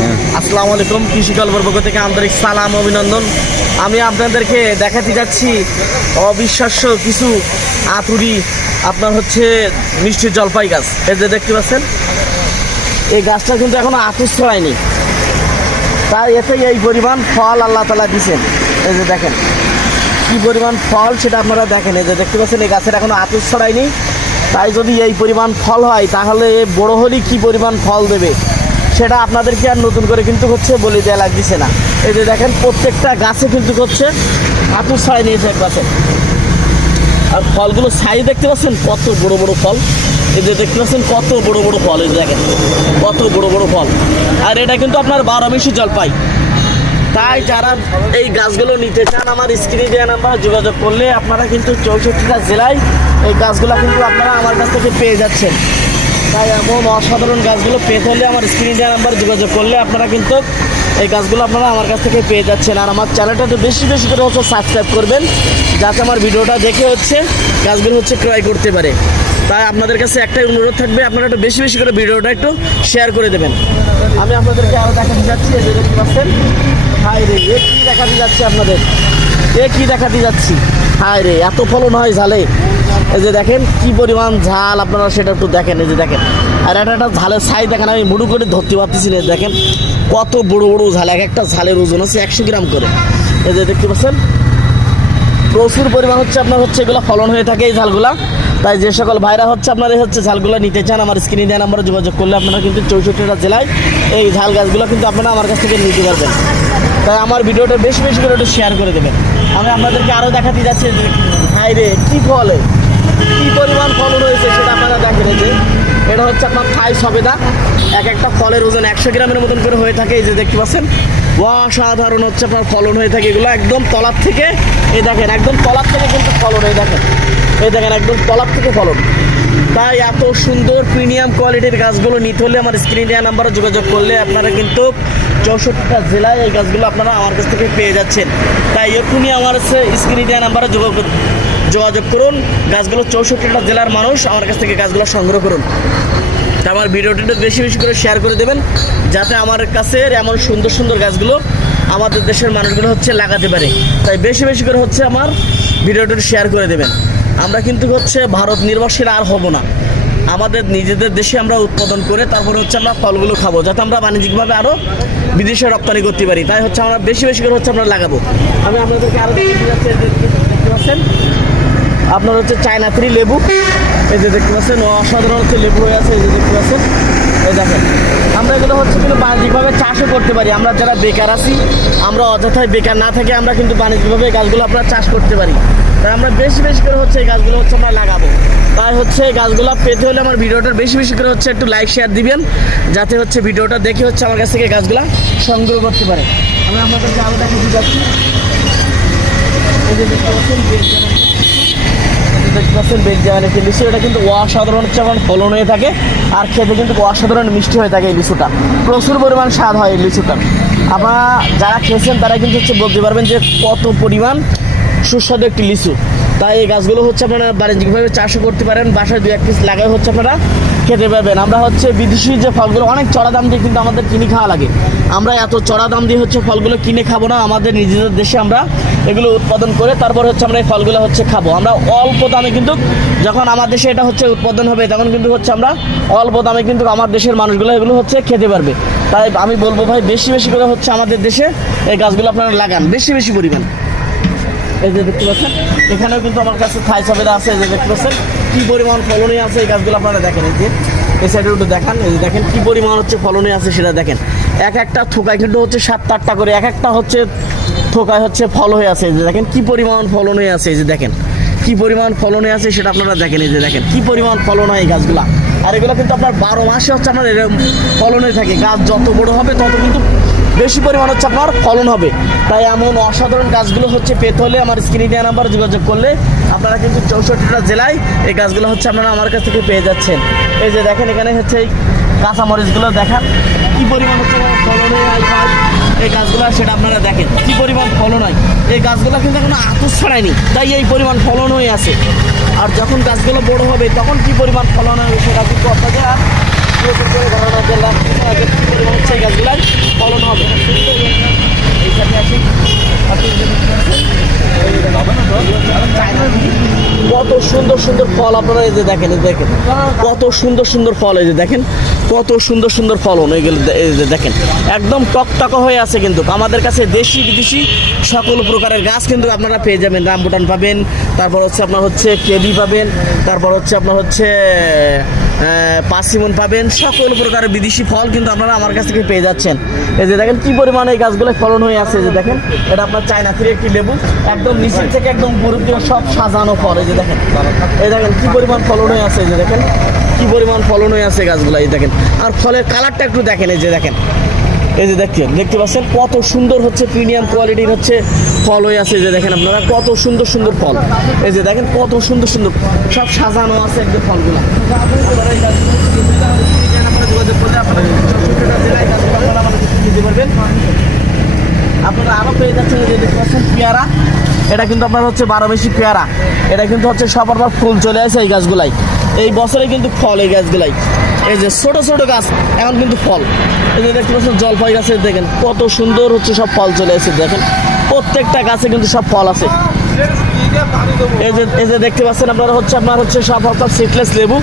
হ্যাঁ। আসসালামু আলাইকুম, কৃষি পক্ষ থেকে আন্তরিক সালাম, অভিনন্দন। আমি আপনাদেরকে দেখাতে যাচ্ছি অবিশ্বাস্য কিছু আতুরি, আপনার হচ্ছে মিষ্টি জলপাই গাছ এই যে দেখতে পাচ্ছেন, এই গাছটা কিন্তু এখনও আতুর ছড়ায়নি তাই এতে এই পরিমাণ ফল আল্লাহ তালা দিছেন এই যে দেখেন, কি পরিমাণ ফল সেটা আপনারা দেখেন। এই যে দেখতে পাচ্ছেন, এই গাছের এখনও আতুর ছড়ায়নি তাই যদি এই পরিমাণ ফল হয়, তাহলে বড় হলেই কি পরিমাণ ফল দেবে? সেটা আপনাদেরকে আর নতুন করে কিন্তু হচ্ছে বলে দেওয়া লাগতেছে না। এই যে দেখেন, প্রত্যেকটা গাছে কিন্তু হচ্ছে আতুর ছড়াই নিয়েছে এক গাছে। আর ফলগুলো সাইজ দেখতে পাচ্ছেন? কত বড় বড় ফল। এই যে দেখতে পাচ্ছেন, কত বড় বড় ফল। এই দেখেন, কত বড় বড় ফল। আর এটা কিন্তু আপনার বারো মিশি জলপাই। তাই যারা এই গাছগুলো নিতে চান, আমার স্ক্রিনে দেওয়া নাম্বার যোগাযোগ করলে আপনারা কিন্তু চৌষট্টিটা জেলায় এই গাছগুলো কিন্তু আপনারা আমার কাছ থেকে পেয়ে যাচ্ছেন। তাই এমন অসাধারণ গাছগুলো পেতে হলে আমার স্ক্রিনে নাম্বার যোগাযোগ করলে আপনারা কিন্তু এই গাছগুলো আপনারা আমার কাছ থেকে পেয়ে যাচ্ছেন। আর আমার চ্যানেলটা একটু বেশি বেশি করে হচ্ছে সাবস্ক্রাইব করবেন, যাতে আমার ভিডিওটা দেখে হচ্ছে গাছগুলো হচ্ছে ক্রয় করতে পারে। তাই আপনাদের কাছে একটাই অনুরোধ থাকবে, আপনারা একটু বেশি বেশি করে ভিডিওটা একটু শেয়ার করে দেবেন। আমি আপনাদেরকে আরও দেখাতে যাচ্ছি হাই দেখাতে যাচ্ছে আপনাদের? এ কী দেখাতে যাচ্ছি? হায় রে, এত ফলন হয় ঝালে। এই যে দেখেন কি পরিমাণ ঝাল আপনারা সেটা একটু দেখেন, এই যে দেখেন। আর একটা একটা ঝালের সাইজ দেখেন, আমি মুড়ু করে ধরতে পারতেছি না দেখেন। কত বড় বড় ঝাল, এক একটা ঝালের ওজন হচ্ছে একশো গ্রাম করে। এই যে দেখতে পাচ্ছেন? প্রচুর পরিমাণ হচ্ছে আপনার হচ্ছে এগুলো ফলন হয়ে থাকে এই ঝালগুলা। তাই যে সকল ভাইরা হচ্ছে আপনারা হচ্ছে ঝালগুলো নিতে চান, আমার স্ক্রিনে দেওয়া নাম্বারে যোগাযোগ করলে আপনারা কিন্তু চৌষট্টিটা জেলায় এই ঝাল গাছগুলো কিন্তু আপনারা আমার কাছ থেকে নিতে পারবেন। তাই আমার ভিডিওটা বেশি বেশি করে একটু শেয়ার করে দেবেন। আমি আপনাদেরকে আরও দেখাতে যাচ্ছি যে রে, কী ফল কী পরিমাণ ফলন হয়েছে সেটা আপনারা দেখেন যে। এটা হচ্ছে আপনার থাই সবেদা। এক একটা ফলের ওজন একশো গ্রামের মতন করে হয়ে থাকে, এই যে দেখতে পাচ্ছেন। অসাধারণ হচ্ছে আপনার ফলন হয়ে থাকে এগুলো। একদম তলার থেকে, এই দেখেন, একদম তলার থেকে কিন্তু ফলন হয়ে দেখেন এই দেখেন একদম তলাপ থেকে ফলন। তাই এত সুন্দর প্রিমিয়াম কোয়ালিটির গাছগুলো নিতে হলে আমার স্ক্রিন দেওয়া নাম্বারে যোগাযোগ করলে আপনারা কিন্তু চৌষট্টিটা জেলায় এই গাছগুলো আপনারা আমার কাছ থেকে পেয়ে যাচ্ছেন। তাই এক্ষুনি আমার স্ক্রিনে দেওয়া নাম্বারে যোগাযোগ যোগাযোগ করুন। গাছগুলো চৌষট্টিটা জেলার মানুষ আমার কাছ থেকে গাছগুলো সংগ্রহ করুন। তা আমার ভিডিওটি বেশি বেশি করে শেয়ার করে দেবেন, যাতে আমার কাছে এমন সুন্দর সুন্দর গাছগুলো আমাদের দেশের মানুষগুলো হচ্ছে লাগাতে পারে। তাই বেশি বেশি করে হচ্ছে আমার ভিডিওটি শেয়ার করে দেবেন। আমরা কিন্তু হচ্ছে ভারত নির্ভরশীল আর হব না। আমাদের নিজেদের দেশে আমরা উৎপাদন করে তারপরে হচ্ছে আমরা ফলগুলো খাব, যাতে আমরা বাণিজ্যিকভাবে আরও বিদেশে রপ্তানি করতে পারি। তাই হচ্ছে আমরা বেশি বেশি করে হচ্ছে আমরা লাগাবো। আমি আপনাদেরকে আরও দেখতে পাচ্ছেন। আপনার হচ্ছে চায়না ফ্রি লেবু। এই যে দেখতে পাচ্ছেন, অসাধারণ হচ্ছে লেবু হয়ে আছে, এই যে দেখতে পাচ্ছেন। দেখেন, আমরা এগুলো হচ্ছে কিন্তু বাণিজ্যিকভাবে চাষও করতে পারি। আমরা যারা বেকার আছি, আমরা অযথায় বেকার না থেকে আমরা কিন্তু বাণিজ্যিকভাবে এই গাছগুলো আমরা চাষ করতে পারি। তাই আমরা বেশি বেশি করে হচ্ছে এই গাছগুলো হচ্ছে আমরা লাগাবো। তাই হচ্ছে গাছগুলো পেতে হলে আমার ভিডিওটা বেশি বেশি করে হচ্ছে একটু লাইক শেয়ার দিবেন, যাতে হচ্ছে ভিডিওটা দেখে হচ্ছে আমার কাছ থেকে গাছগুলা সংগ্রহ করতে পারে। আমি আপনাদেরকে আরও দেখে দিয়ে যাচ্ছি দেখতে পাচ্ছেন বেগ দেখতে একটি লিচু। এটা কিন্তু অসাধারণ হচ্ছে এখন ফলন হয়ে থাকে আর খেতে কিন্তু অসাধারণ মিষ্টি হয়ে থাকে এই লিচুটা। প্রচুর পরিমাণ স্বাদ হয় এই লিচুটা আপনারা যারা খেয়েছেন, তারা কিন্তু হচ্ছে বলতে পারবেন যে কত পরিমাণ সুস্বাদু একটি লিচু। তাই এই গাছগুলো হচ্ছে আপনারা বাণিজ্যিকভাবে চাষও করতে পারেন, বাসায় দু এক পিস লাগাই হচ্ছে আপনারা। খেতে পাবেন। আমরা হচ্ছে বিদেশি যে ফলগুলো, অনেক চড়া দাম দিয়ে কিন্তু আমাদের কিনে খাওয়া লাগে। আমরা এত চড়া দাম দিয়ে হচ্ছে ফলগুলো কিনে খাব না, আমাদের নিজেদের দেশে আমরা এগুলো উৎপাদন করে তারপর হচ্ছে আমরা এই ফলগুলো হচ্ছে খাব। আমরা অল্প দামে কিন্তু যখন আমার দেশে এটা হচ্ছে উৎপাদন হবে, তখন কিন্তু হচ্ছে আমরা অল্প দামে কিন্তু আমার দেশের মানুষগুলো এগুলো হচ্ছে খেতে পারবে। তাই আমি বলব ভাই, বেশি বেশি করে হচ্ছে আমাদের দেশে এই গাছগুলো আপনারা লাগান, বেশি বেশি পরিমাণ। এই যে দেখতে পাচ্ছেন, এখানেও কিন্তু আমার কাছে থাই সবেদা আছে, এই যে দেখতে পাচ্ছেন, কী পরিমাণ ফলনে আছে, এই গাছগুলো আপনারা দেখেন, এই যে, এই সাইডে একটু দেখান, এই যে দেখেন, কী পরিমাণ হচ্ছে ফলনে আছে সেটা দেখেন। এক একটা থোকায় কিন্তু হচ্ছে সাত আটটা করে, এক একটা হচ্ছে থোকায় হচ্ছে ফল হয়ে আছে, এই যে দেখেন, কী পরিমাণ ফলন হয়ে আছে, এই যে দেখেন, কী পরিমাণ ফলনে আছে সেটা আপনারা দেখেন, এই যে দেখেন, কী পরিমাণ ফলন হয় এই গাছগুলা। আর এগুলো কিন্তু আপনার বারো মাসে হচ্ছে আপনার এরকম ফলনে থাকে, গাছ যত বড় হবে তত কিন্তু বেশি পরিমাণ হচ্ছে আপনার ফলন হবে। তাই এমন অসাধারণ গাছগুলো হচ্ছে পেতে হলে আমার স্ক্রিনে দেওয়া নাম্বার যোগাযোগ করলে আপনারা কিন্তু চৌষট্টিটা জেলায় এই গাছগুলো হচ্ছে আপনারা আমার কাছ থেকে পেয়ে যাচ্ছেন। এই যে দেখেন এখানে হচ্ছে এই কাঁচামরিচগুলো, দেখান কি পরিমাণ হচ্ছে ফলন হয় এই গাছগুলো, সেটা আপনারা দেখেন কি পরিমাণ ফলন হয়। এই গাছগুলো কিন্তু এখনও আতুস ছড়ায়নি, তাই এই পরিমাণ ফলন হয়ে আছে। আর যখন গাছগুলো বড় হবে, তখন কি পরিমাণ ফলন হবে সেটা কিন্তু আপনাদের আর করলাম আগে কি পরিমাণ হচ্ছে এই গাছগুলার ফলন হবে এইখানে আসি আপনি যদি কত সুন্দর সুন্দর ফল আপনারা এই যে দেখেন এই দেখেন। কত সুন্দর সুন্দর ফল এই যে দেখেন। কত সুন্দর সুন্দর ফলন এইগুলো দে- দেখেন, একদম টকটকা হয়ে আছে কিন্তু। আমাদের কাছে দেশি বিদেশি সকল প্রকারের গাছ কিন্তু আপনারা পেয়ে যাবেন। রামবুটান পাবেন, তারপর হচ্ছে আপনার হচ্ছে কেবি পাবেন, তারপর হচ্ছে আপনার হচ্ছে পাসিমন পাবেন, সকল প্রকারের বিদেশি ফল কিন্তু আপনারা আমার কাছ থেকে পেয়ে যাচ্ছেন। এই যে দেখেন, কি পরিমাণে এই গাছগুলো ফলন হয়ে আছে যে দেখেন, এটা আপনার চায়না ফিরে একটি লেবু, একদম নিচের থেকে একদম পুরো সব সাজানো ফল, এই যে দেখেন। এই দেখেন, কি পরিমাণ ফলন হয়ে আছে যে দেখেন। কি পরিমাণ ফলন হয়ে আছে গাছগুলো, এই দেখেন। আর ফলের কালারটা একটু দেখেন, এই যে দেখেন। এই যে দেখতে দেখতে পাচ্ছেন? কত সুন্দর হচ্ছে প্রিমিয়াম কোয়ালিটির হচ্ছে ফল হয়ে আছে যে দেখেন আপনারা, কত সুন্দর সুন্দর ফল। এই যে দেখেন, কত সুন্দর সুন্দর, সব সাজানো আছে একদম ফলগুলো। যোগাযোগ করলে আপনারা গাছগুলো আপনারা পেয়ে যাচ্ছেন যে দেখতে পাচ্ছেন পেয়ারা। এটা কিন্তু আপনার হচ্ছে বারো বেশি পেয়ারা। এটা কিন্তু হচ্ছে সবার পর ফুল চলে আসে এই গাছগুলাই। এই বছরে কিন্তু ফল এই গাছগুলাই। এই যে ছোট ছোট গাছ, এখন কিন্তু ফল। এই যে দেখতে পাচ্ছেন জলপাই গাছে দেখেন, কত সুন্দর হচ্ছে সব ফল চলে আসে, দেখেন। প্রত্যেকটা গাছে কিন্তু সব ফল আছে। এই যে দেখতে পাচ্ছেন আপনারা হচ্ছে, আপনার হচ্ছে সব আপনার সিটলেস লেবু।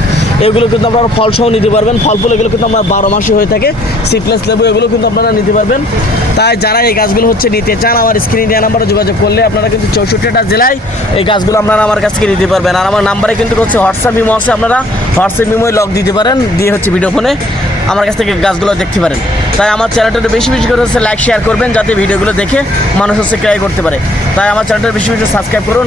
এগুলো কিন্তু আপনারা ফল সহ নিতে পারবেন। ফল ফুল এগুলো কিন্তু আমার বারো মাসে হয়ে থাকে। সিটলেস লেবু এগুলো কিন্তু আপনারা নিতে পারবেন। তাই যারা এই গাছগুলো হচ্ছে নিতে চান, আমার স্ক্রিনে দেওয়া নাম্বারে যোগাযোগ করলে আপনারা কিন্তু চৌষট্টিটা জেলায় এই গাছগুলো আপনারা আমার কাছ থেকে নিতে পারবেন। আর আমার নাম্বারে কিন্তু হচ্ছে হোয়াটসঅ্যাপ মিমো আছে, আপনারা হোয়াটসঅ্যাপ মিমোয় লক দিতে পারেন, দিয়ে হচ্ছে ভিডিও ফোনে আমার কাছ থেকে গাছগুলো দেখতে পারেন। তাই আমার চ্যানেলটা বেশি বেশি করে হচ্ছে লাইক শেয়ার করবেন, যাতে ভিডিওগুলো দেখে মানুষ হচ্ছে ক্রয় করতে পারে। তাই আমার চ্যানেলটা বেশি বেশি সাবস্ক্রাইব করুন।